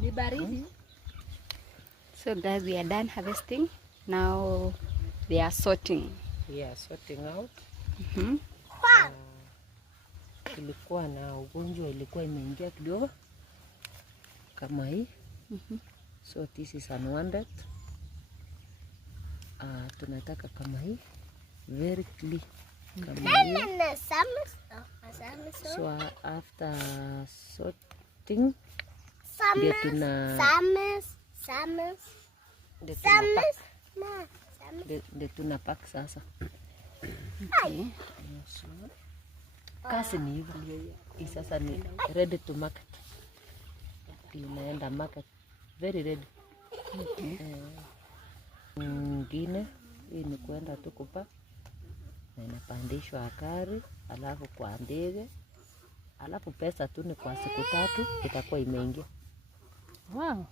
Ni baridi. So guys, we are done harvesting. Now they are sorting. We are sorting out. Mm-hmm. Ilikuwa na ugonjwa ilikuwa imeingia kidogo kama hii. So this is unwanted. Tunataka kama hii very clean kama hii. So after sorting ndio tuna pack sasa. Okay. So, kasi ni hivyo. Hii sasa ni ready to market. Inaenda market very ready. Ngine hii ni kuenda tu kupa na inapandishwa gari, alafu kwa ndege, alafu pesa tu ni kwa siku 3 itakuwa imeingia. Wow.